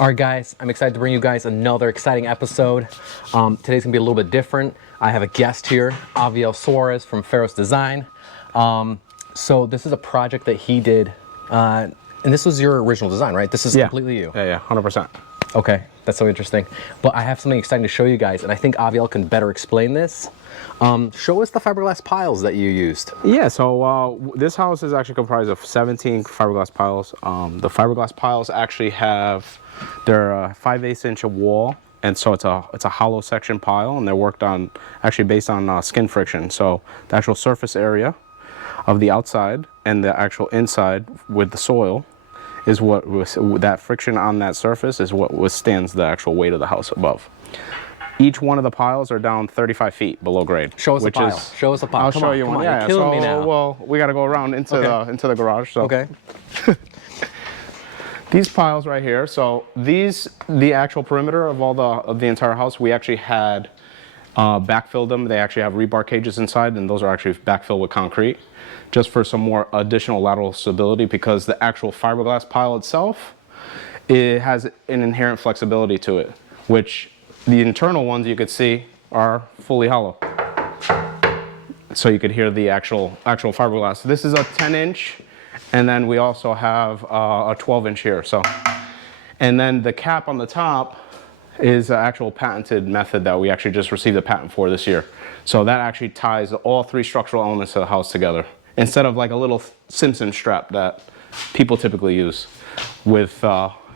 All right, guys, I'm excited to bring you guys another exciting episode. Today's gonna be a little bit different. I have a guest here, Aviel Suarez from Ferros Design. So this is a project that he did, and this was your original design, right? This is completely you. Yeah, 100%. Okay, that's so interesting. But I have something exciting to show you guys, and I think Aviel can better explain this. Show us the fiberglass piles that you used. Yeah, so this house is actually comprised of 17 fiberglass piles. The fiberglass piles actually have their 5/8 inch wall, and so it's a hollow section pile, and they're worked on actually based on skin friction. So the actual surface area of the outside and the actual inside with the soil is that friction on that surface is what withstands the actual weight of the house above. Each one of the piles are down 35 feet below grade. Show us the pile. Show us the pile. I'll show you one. Yeah, you're killing me now. Well, we got to go around into the garage. So. Okay. These piles right here. So the actual perimeter of the entire house, we actually had backfilled them. They actually have rebar cages inside, and those are actually backfilled with concrete, just for some more additional lateral stability, because the actual fiberglass pile itself, it has an inherent flexibility to it, which the internal ones you could see are fully hollow. So you could hear the actual fiberglass. This is a 10-inch, and then we also have a 12-inch here. So, and then the cap on the top is an actual patented method that we actually just received a patent for this year. So that actually ties all three structural elements of the house together, instead of like a little Simpson strap that people typically use with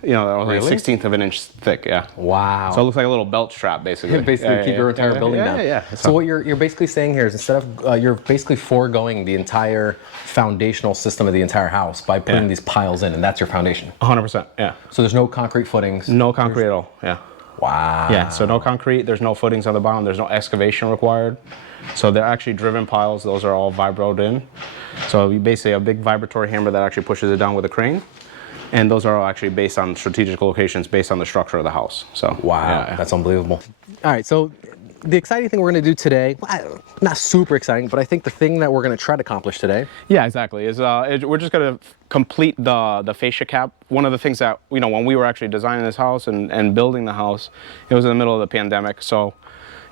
you know, like 1/16 of an inch thick. Yeah. Wow. So it looks like a little belt strap, basically. Basically, keep your entire building down. Yeah. So what you're basically saying here is, instead of you're basically foregoing the entire foundational system of the entire house by putting these piles in, and that's your foundation. 100%. Yeah. So there's no concrete footings. No concrete at all. Yeah. Wow. Yeah. So no concrete. There's no footings on the bottom. There's no excavation required. So they're actually driven piles. Those are all vibroed in. So you basically a big vibratory hammer that actually pushes it down with a crane. And those are all actually based on strategic locations, based on the structure of the house. So wow, that's unbelievable. All right, so the exciting thing we're going to do today, not super exciting, but I think the thing that we're going to try to accomplish today. Yeah, exactly. Is we're just going to complete the fascia cap. One of the things that, you know, when we were actually designing this house and building the house, it was in the middle of the pandemic. So,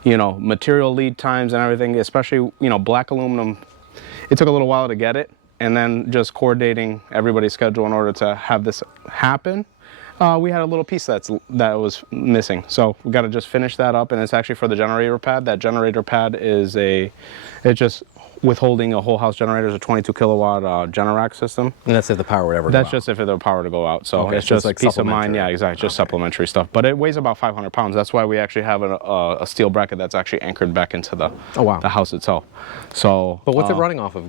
you know, material lead times and everything, especially, you know, black aluminum, it took a little while to get it. And then just coordinating everybody's schedule in order to have this happen, we had a little piece that was missing. So we got to just finish that up, and it's actually for the generator pad. That generator pad is it's just withholding a whole house generator. Is a 22 kilowatt Generac system. And that's if the power would ever go out. That's just if the power to go out. So okay, it's just like peace of mind. Yeah, exactly. Just supplementary stuff. But it weighs about 500 pounds. That's why we actually have a steel bracket that's actually anchored back into the house itself. So. But what's it running off of?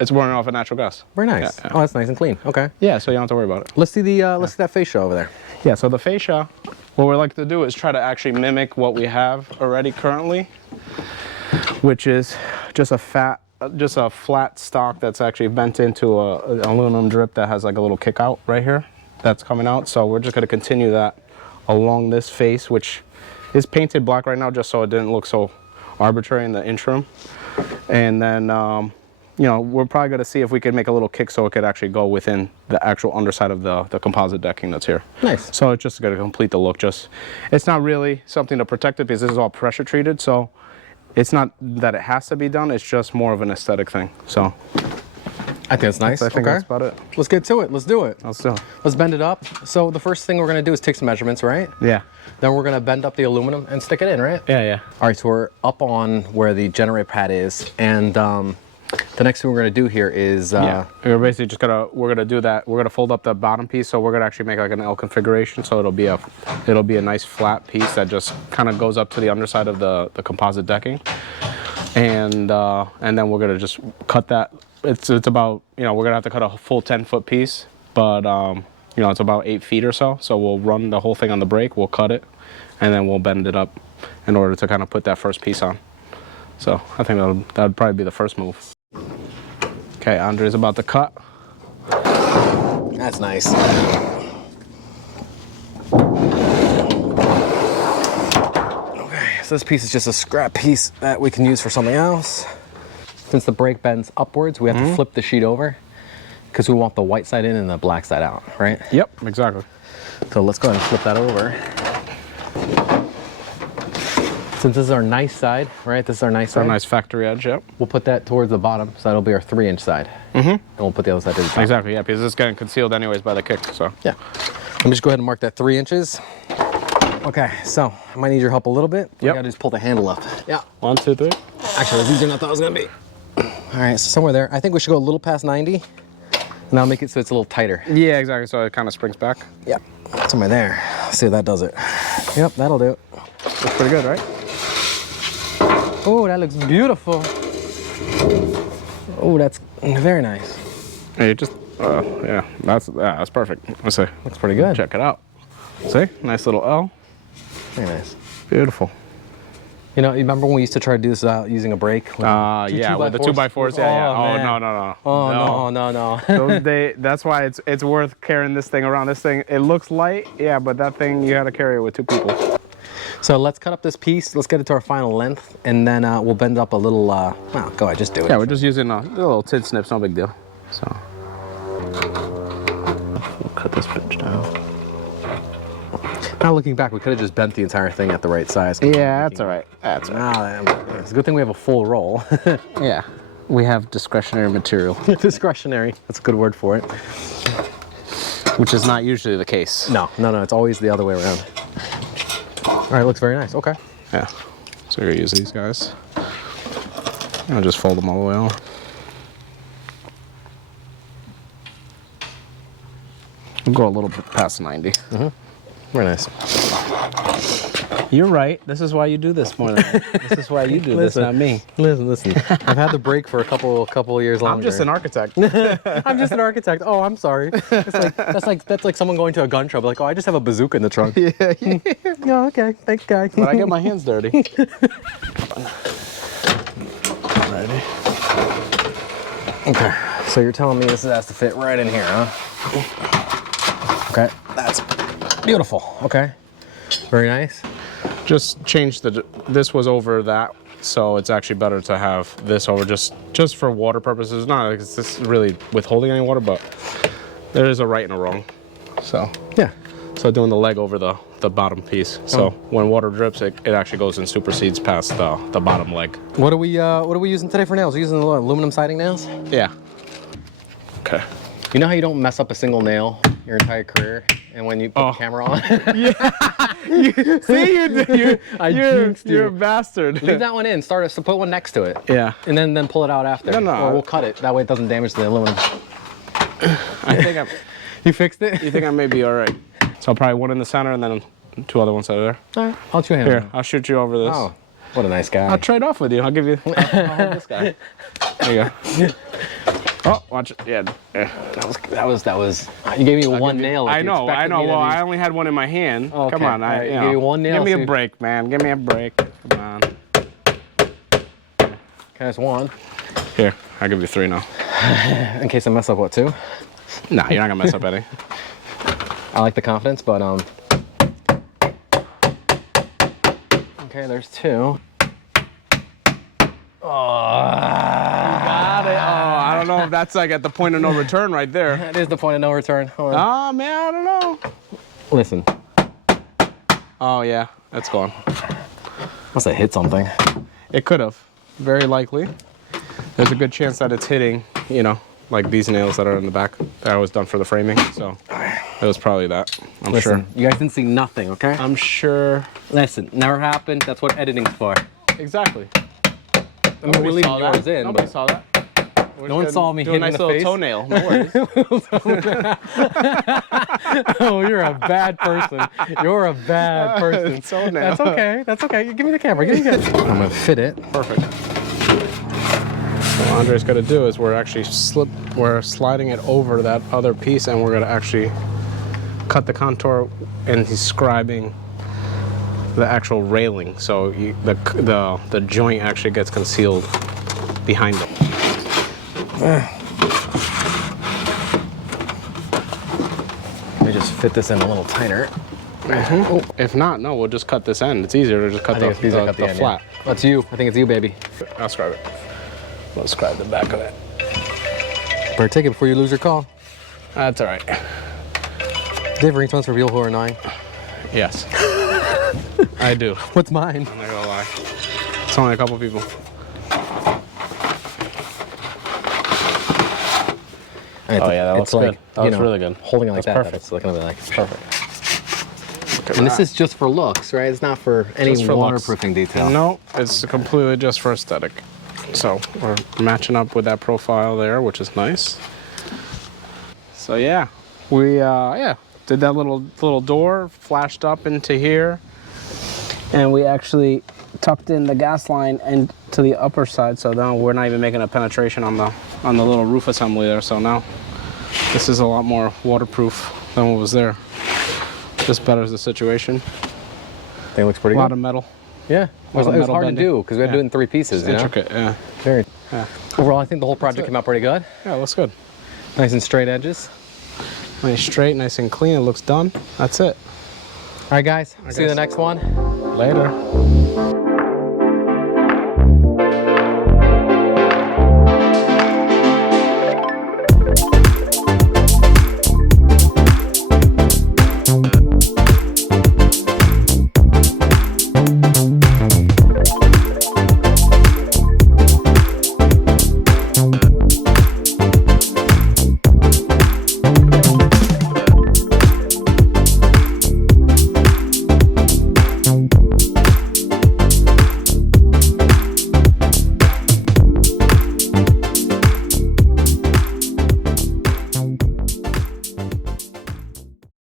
It's running off of natural gas. Very nice. Yeah. Oh, that's nice and clean. Okay. Yeah, so you don't have to worry about it. Let's see let's see that fascia over there. Yeah. So the fascia, what we like to do is try to actually mimic what we have already currently, which is just a flat stock that's actually bent into an aluminum drip that has like a little kick out right here that's coming out. So we're just going to continue that along this face, which is painted black right now just so it didn't look so arbitrary in the interim. And then, you know, we're probably going to see if we could make a little kick so it could actually go within the actual underside of the composite decking that's here. Nice. So it's just going to complete the look. It's not really something to protect it because this is all pressure treated. So it's not that it has to be done, it's just more of an aesthetic thing. So I think it's nice. I think that's about it. Let's get to it. Let's do it. Let's do it. Let's bend it up. So the first thing we're going to do is take some measurements, right? Yeah. Then we're going to bend up the aluminum and stick it in, right? Yeah. All right, so we're up on where the generator pad is, and the next thing we're going to do here is we're basically just we're gonna do that. We're gonna fold up the bottom piece, so we're gonna actually make like an L configuration. So it'll be a nice flat piece that just kind of goes up to the underside of the composite decking, and then we're gonna just cut that. It's about, you know, we're gonna have to cut a full 10-foot piece, but you know, it's about 8 feet or so. So we'll run the whole thing on the brake. We'll cut it, and then we'll bend it up in order to kind of put that first piece on. So I think that'd probably be the first move. Okay, Andre's about to cut. That's nice. Okay, so this piece is just a scrap piece that we can use for something else. Since the brake bends upwards, we have to flip the sheet over because we want the white side in and the black side out, right? Yep, exactly. So let's go ahead and flip that over. Since this is our nice side, right? This is our nice side. Our nice factory edge, yep. We'll put that towards the bottom, so that'll be our 3-inch side. Mm-hmm. And we'll put the other side to the top. Exactly, yeah, because it's getting concealed anyways by the kick, so. Yeah. Let me just go ahead and mark that 3 inches. Okay, so I might need your help a little bit. Yep. I gotta just pull the handle up. Yeah. 1, 2, 3. Actually, it was easier than I thought it was gonna be. All right, so somewhere there. I think we should go a little past 90, and I'll make it so it's a little tighter. Yeah, exactly, so it kind of springs back. Yep, somewhere there. Let's see if that does it. Yep, that'll do it. Looks pretty good, right? Oh, that looks beautiful. Oh, that's very nice. Hey, just, yeah, that's perfect. Let's see. Looks pretty good. Check it out. See, nice little L. Very nice. Beautiful. You know, you remember when we used to try to do this without using a brake? Yeah, with the 2x4s. Yeah. Oh, man. No. Oh, no. That's why it's worth carrying this thing around. This thing, it looks light, yeah, but that thing you got to carry it with 2 people. So let's cut up this piece. Let's get it to our final length, and then we'll bend up a little. Well, go ahead, just do it. Yeah, we're just using little tin snips, no big deal. So we'll cut this pinch down. Now looking back, we could have just bent the entire thing at the right size. Yeah, that's all right. That's all right. Nah, it's a good thing we have a full roll. Yeah, we have discretionary material, Discretionary. That's a good word for it. which is not usually the case. No. It's always the other way around. All right, looks very nice. Okay. Yeah. So you're gonna use these guys. I'll just fold them all the way on. We'll go a little bit past 90. Mm-hmm. Very nice. You're right. This is why you do this more than this is why you do this, not me. Listen. I've had the brake for a couple of years longer. I'm just an architect. I'm just an architect. Oh, I'm sorry. That's like someone going to a gun shop. Like, oh, I just have a bazooka in the trunk. Yeah. Yeah, okay. Thanks, guy. But I get my hands dirty. Ready? Okay. So you're telling me this has to fit right in here, huh? Okay. That's beautiful. Okay. Very nice. Just change this was over that, so it's actually better to have this over just for water purposes. Not like this really withholding any water, but there is a right and a wrong. So Yeah. so doing the leg over the bottom piece. So when water drips, it actually goes and supersedes past the bottom leg. What are we using today for nails? We're using the aluminum siding nails? Yeah. Okay. You know how you don't mess up a single nail your entire career, and when you put the camera on? See, you're a you. bastard. Leave that one in. So put one next to it. Yeah. And then pull it out after. No. Or we'll cut it. That way it doesn't damage the aluminum. I think You fixed it? you think I may be all right. So probably one in the center and then 2 other ones out of there. All right. I'll chew him. Here, I'll shoot you over this. Oh, what a nice guy. I'll trade off with you. I'll give you. I'll hold this guy. There you go. Oh, watch it. Yeah. That was. You gave me one nail. I know. Well, I only had one in my hand. Okay. Come on. Right, you you know. gave me one nail. Give me a break, man. Give me a break. Come on. Okay, that's one. Here, I'll give you 3 now. In case I mess up, what, 2? Nah, you're not gonna mess up any. I like the confidence, but okay, there's 2. Got it. Oh, I don't know if that's like at the point of no return right there. That is the point of no return. Oh man, I don't know. Listen, Oh yeah, that's gone. must have hit something. It could have, very likely. There's a good chance that it's hitting, like these nails that are in the back that was done for the framing. So it was probably that. I'm Listen, sure. you guys didn't see nothing, okay? I'm sure. Listen, never happened. That's what editing's for. Exactly. I mean, we're leaving yours in, Nobody but saw that. no one saw me Do a hitting nice the little face. toenail. No worries. Oh, you're a bad person. You're a bad person. Toenail. That's okay. That's okay. Give me the camera. Give me the camera. I'm gonna fit it. Perfect. What Andre's gonna do is we're sliding it over that other piece, and we're gonna actually cut the contour, and he's scribing the actual railing, so the joint actually gets concealed behind it. Let me just fit this in a little tighter. Oh, if not, no, we'll just cut this end. It's easier to just cut the end, flat. Yeah. That's you. I think it's you, baby. I'll scribe it. We'll scribe the back of it. Better take it before you lose your call. That's all right. Do you have ringtones for people who are annoying? Yes. I do. What's mine? I'm not gonna lie. It's only a couple people. Oh yeah, that looks like, good. That looks really good. Holding it like That's that, perfect. it's looking to be like Perfect. And this is just for looks, right? It's not for any Just for looks. waterproofing detail. No, it's completely just for aesthetic. So we're matching up with that profile there, which is nice. So yeah, we did that little door, flashed up into here, and we actually tucked in the gas line and to the upper side. So now we're not even making a penetration on the little roof assembly there. So now this is a lot more waterproof than what was there. This betters the situation. I think it looks pretty A good. lot of metal. Yeah, it was hard to do because we had to do it in 3 pieces. It's intricate, yeah. Very. Yeah. Overall, I think the whole project came out pretty good. Yeah, it looks good. Nice and straight edges. Nice straight, nice and clean. It looks done. That's it. All right, guys. See you in the next one. Later.